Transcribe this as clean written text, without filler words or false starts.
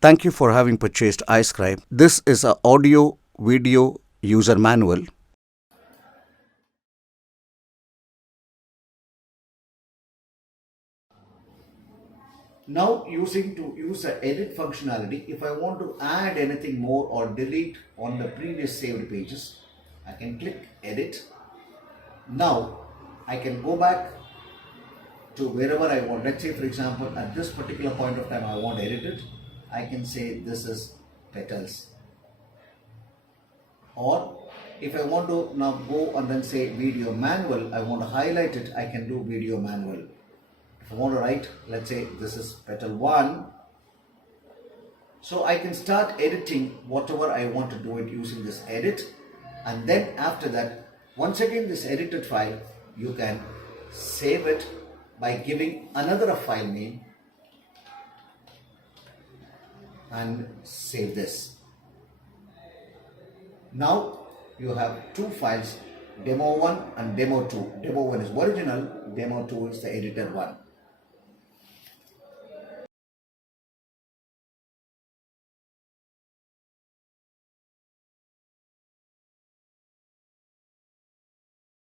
Thank you for having purchased iScribe. This is a audio video user manual. Now to use the edit functionality, if I want to add anything more or delete on the previous saved pages, I can click edit. Now I can go back to wherever I want. Let's say for example at this particular point of time I want to edit it. I can say this is petals. Or if I want to now go and then say video manual, I want to highlight it, I can do video manual. If I want to write, let's say this is petal 1. So I can start editing whatever I want to do it using this edit. And then after that, once again this edited file, you can save it by giving another file name and save this. Now you have two files, demo 1 and demo 2. Demo 1 is original, demo 2 is the edited one.